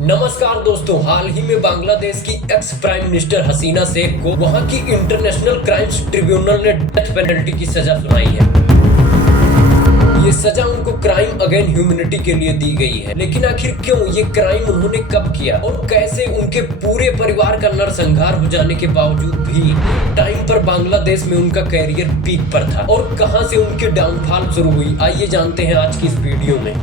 नमस्कार दोस्तों, हाल ही में बांग्लादेश की एक्स प्राइम मिनिस्टर हसीना शेख को वहां की इंटरनेशनल क्राइम्स ट्रिब्यूनल ने डेथ पेनल्टी की सजा सुनाई है। ये सजा उनको क्राइम अगेन ह्यूमैनिटी के लिए दी गई है। लेकिन आखिर क्यों ये क्राइम उन्होंने कब किया और कैसे उनके पूरे परिवार का नरसंहार हो जाने के बावजूद भी टाइम पर बांग्लादेश में उनका कैरियर पीक पर था और कहां से उनकी डाउनफॉल शुरू हुई, आइए जानते हैं आज की इस वीडियो में।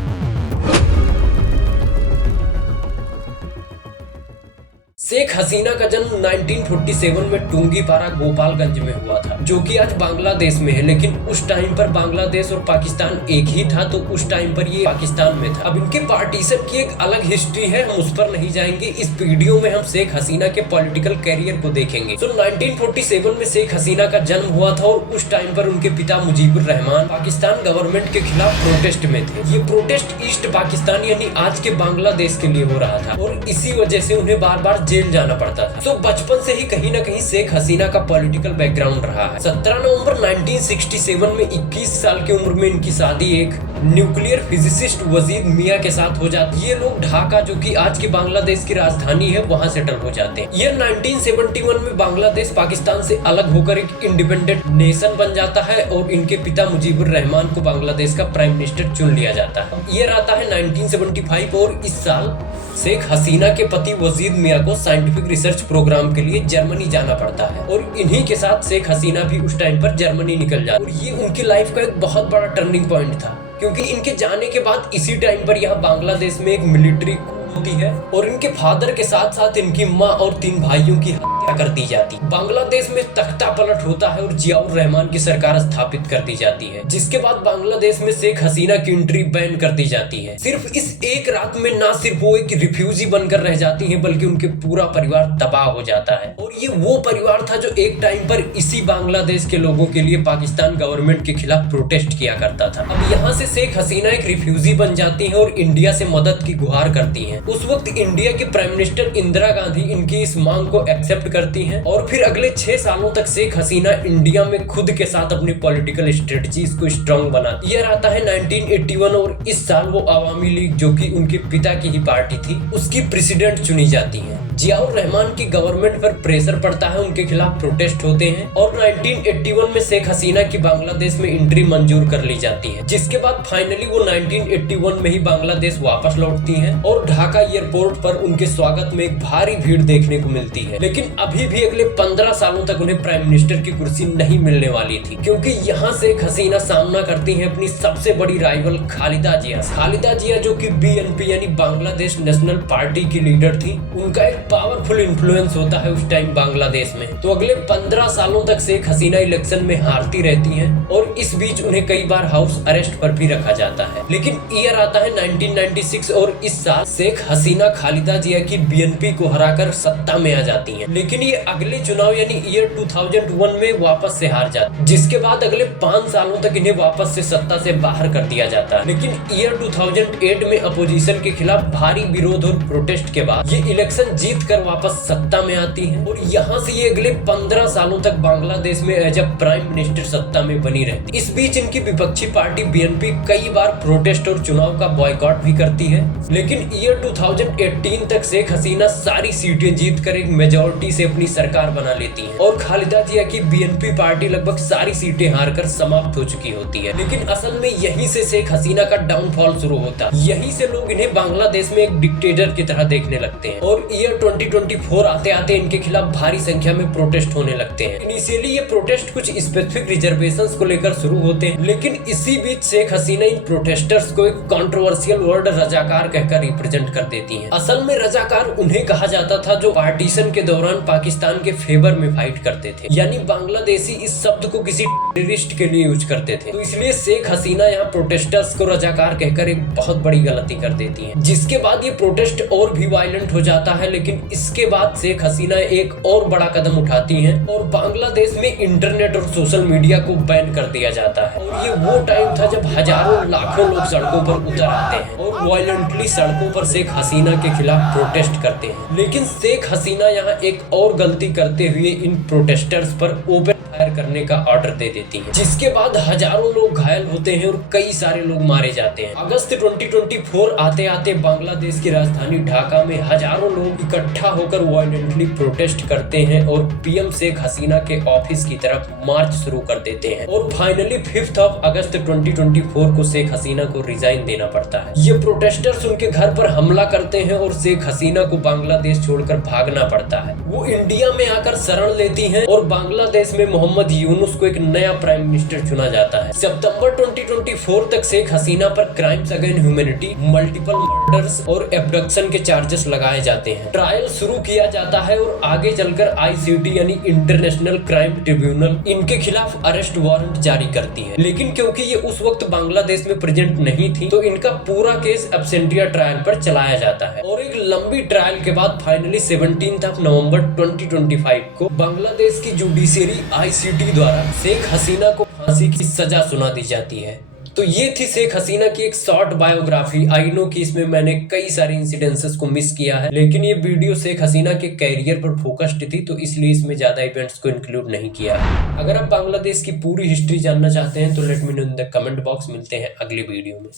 शेख हसीना का जन्म 1947 में टुंगीपारा गोपालगंज में हुआ था, जो कि आज बांग्लादेश में है। लेकिन उस टाइम पर बांग्लादेश और पाकिस्तान एक ही था, तो उस टाइम पर ये पाकिस्तान में था। अब इनके पार्टीशन की एक अलग हिस्ट्री है, हम उस पर नहीं जाएंगे। इस वीडियो में हम शेख हसीना के पॉलिटिकल कैरियर को देखेंगे। तो 1947 में शेख हसीना का जन्म हुआ था और उस टाइम पर उनके पिता मुजीबुर रहमान पाकिस्तान गवर्नमेंट के खिलाफ प्रोटेस्ट में थे। ये प्रोटेस्ट ईस्ट पाकिस्तान यानी आज के बांग्लादेश के लिए हो रहा था और इसी वजह से उन्हें बार बार जेल जाना पड़ता था। तो बचपन से ही कहीं ना कहीं शेख हसीना का पॉलिटिकल बैकग्राउंड रहा है। 17 नवंबर 1967 में 21 साल की उम्र में इनकी शादी एक न्यूक्लियर फिजिसिस्ट वजीद मियां के साथ हो जाती है। ये लोग ढाका, जो कि आज के बांग्लादेश की राजधानी है, वहां सेटल हो जाते हैं। ईयर 1971 में बांग्लादेश पाकिस्तान से अलग होकर एक इंडिपेंडेंट नेशन बन जाता है और इनके पिता मुजीबुर रहमान को बांग्लादेश का प्राइम मिनिस्टर चुन लिया जाता है। ईयर आता है 1975 और इस साल शेख हसीना के पति वजीद मियां को साइंटिफिक रिसर्च प्रोग्राम के लिए जर्मनी जाना पड़ता है और इन्हीं के साथ शेख हसीना भी उस टाइम पर जर्मनी निकल जाती है। और ये उनकी लाइफ का एक बहुत बड़ा टर्निंग पॉइंट था, क्योंकि इनके जाने के बाद इसी टाइम पर यहाँ बांग्लादेश में एक मिलिट्री coup होती है और इनके फादर के साथ साथ इनकी माँ और 3 भाइयों की हत्या कर दी जाती। बांग्लादेश में तख्ता पलट होता है और जियाउर रहमान की सरकार स्थापित कर दी जाती है, जिसके बाद बांग्लादेश में शेख हसीना की एंट्री बैन कर दी जाती है। सिर्फ इस एक रात में ना सिर्फ वो एक रिफ्यूजी बनकर रह जाती हैं, बल्कि उनके पूरा परिवार तबाह हो जाता है। और ये वो परिवार था जो एक टाइम पर इसी बांग्लादेश के लोगों के लिए पाकिस्तान गवर्नमेंट के खिलाफ प्रोटेस्ट किया करता था। अब यहाँ से शेख हसीना एक रिफ्यूजी बन जाती है और इंडिया से मदद की गुहार करती है। उस वक्त इंडिया की प्राइम मिनिस्टर इंदिरा गांधी इनकी इस मांग को एक्सेप्ट करती हैं और फिर अगले 6 सालों तक शेख हसीना इंडिया में खुद के साथ अपनी पॉलिटिकल स्ट्रेटजीज को स्ट्रॉन्ग बनाती है। ईयर आता है 1981 और इस साल वो अवामी लीग, जो कि उनके पिता की ही पार्टी थी, उसकी प्रेसिडेंट चुनी जाती है। जियाउर रहमान की गवर्नमेंट पर प्रेशर पड़ता है, उनके खिलाफ प्रोटेस्ट होते हैं और 1981 में शेख हसीना की बांग्लादेश में एंट्री मंजूर कर ली जाती है, जिसके बाद फाइनली वो 1981 में ही बांग्लादेश वापस लौटती हैं और ढाका एयरपोर्ट पर उनके स्वागत में एक भारी भीड़ देखने को मिलती है। लेकिन अभी भी अगले 15 सालों तक उन्हें प्राइम मिनिस्टर की कुर्सी नहीं मिलने वाली थी, क्योंकि यहाँ शेख हसीना सामना करती हैं अपनी सबसे बड़ी राइवल खालिदा जिया। खालिदा जिया जो कि बीएनपी यानी बांग्लादेश नेशनल पार्टी की लीडर थी, उनका एक पावरफुल इन्फ्लुएंस होता है उस टाइम बांग्लादेश में। तो अगले 15 सालों तक शेख हसीना इलेक्शन में हारती रहती हैं और इस बीच उन्हें कई बार हाउस अरेस्ट पर भी रखा जाता है। लेकिन ईयर आता है 1996 और इस साल शेख हसीना खालिदा जिया की बीएनपी को हराकर सत्ता में आ जाती हैं। लेकिन ये अगले चुनाव यानी ईयर 2001 में वापस से हार जाती, जिसके बाद अगले 5 सालों तक इन्हें वापस से सत्ता से बाहर कर दिया जाता है। लेकिन ईयर 2008 में अपोजिशन के खिलाफ भारी विरोध और प्रोटेस्ट के बाद ये इलेक्शन जीत कर वापस सत्ता में आती हैं और यहाँ से ये अगले 15 सालों तक बांग्लादेश में एज अ प्राइम मिनिस्टर सत्ता में बनी रहती। इस बीच इनकी विपक्षी पार्टी बीएनपी कई बार प्रोटेस्ट और चुनाव का बॉयकॉट भी करती है। लेकिन ईयर 2018 तक शेख हसीना सारी सीटें जीत कर एक मेजोरिटी से अपनी सरकार बना लेती है और खालिदा जिया की बीएनपी पार्टी लगभग सारी सीटें हारकर समाप्त हो चुकी होती है। लेकिन असल में यहीं से शेख हसीना का डाउनफॉल शुरू होता है। यहीं से लोग इन्हें बांग्लादेश में एक डिक्टेटर की तरह देखने लगते हैं और ईयर 2024 आते आते इनके खिलाफ भारी संख्या में प्रोटेस्ट होने लगते हैं। इनिशियली ये प्रोटेस्ट कुछ स्पेसिफिक रिजर्वेशंस को लेकर शुरू होते हैं, लेकिन इसी बीच शेख हसीना इन प्रोटेस्टर्स को एक कंट्रोवर्शियल वर्ड रजाकार कहकर रिप्रेजेंट कर देती हैं। असल में रजाकार उन्हें कहा जाता था जो पार्टीशन के दौरान पाकिस्तान के फेवर में फाइट करते थे, यानी बांग्लादेशी इस शब्द को किसी टेररिस्ट के लिए यूज करते थे। तो इसलिए शेख हसीना यहाँ प्रोटेस्टर्स को रजाकार कहकर एक बहुत बड़ी गलती कर देती है, जिसके बाद ये प्रोटेस्ट और भी वायलेंट हो जाता है। लेकिन इसके बाद शेख हसीना एक और बड़ा कदम उठाती हैं और बांग्लादेश में इंटरनेट और सोशल मीडिया को बैन कर दिया जाता है। और ये वो टाइम था जब हजारों लाखों लोग सड़कों पर उतर आते हैं और वायलेंटली सड़कों पर शेख हसीना के खिलाफ प्रोटेस्ट करते हैं। लेकिन शेख हसीना यहाँ एक और गलती करते हुए इन प्रोटेस्टर्स पर ओपन फायर करने का ऑर्डर दे देती है, जिसके बाद हजारों लोग घायल होते हैं और कई सारे लोग मारे जाते हैं। अगस्त 2024 आते आते बांग्लादेश की राजधानी ढाका में हजारों लोग इकट्ठा होकर वायलेंटली प्रोटेस्ट करते हैं और पीएम शेख हसीना के ऑफिस की तरफ मार्च शुरू कर देते हैं और फाइनली 5 अगस्त 2024 को शेख हसीना को रिजाइन देना पड़ता है। ये प्रोटेस्टर्स उनके घर पर हमला करते हैं और शेख हसीना को बांग्लादेश छोड़कर भागना पड़ता है। वो इंडिया में आकर शरण लेती हैं और बांग्लादेश में मोहम्मद यूनुस को एक नया प्राइम मिनिस्टर चुना जाता है। सितंबर 2024 तक शेख हसीना पर crimes against humanity, multiple murders और एब्डक्शन के चार्जेस लगाए जाते हैं। ट्रायल शुरू किया जाता है और आगे चलकर आईसीटी यानी इंटरनेशनल क्राइम ट्रिब्यूनल इनके खिलाफ अरेस्ट वारंट जारी करती है। लेकिन क्योंकि ये उस वक्त बांग्लादेश में प्रेजेंट नहीं थी तो इनका पूरा केस एब्सेंटिया ट्रायल पर चलाया जाता है और एक लंबी ट्रायल के बाद फाइनली 17 नवंबर 2025 को बांग्लादेश की जुडिशियरी आईसीटी द्वारा शेख हसीना को फांसी की सजा सुना दी जाती है। तो ये थी शेख हसीना की एक शॉर्ट बायोग्राफी। आई नो कि इसमें मैंने कई सारे इंसिडेंसेस को मिस किया है, लेकिन ये वीडियो शेख हसीना के कैरियर पर फोकस्ड थी तो इसलिए इसमें ज्यादा इवेंट्स को इंक्लूड नहीं किया। अगर आप बांग्लादेश की पूरी हिस्ट्री जानना चाहते हैं तो let me know in the comment box. मिलते हैं अगली वीडियो में।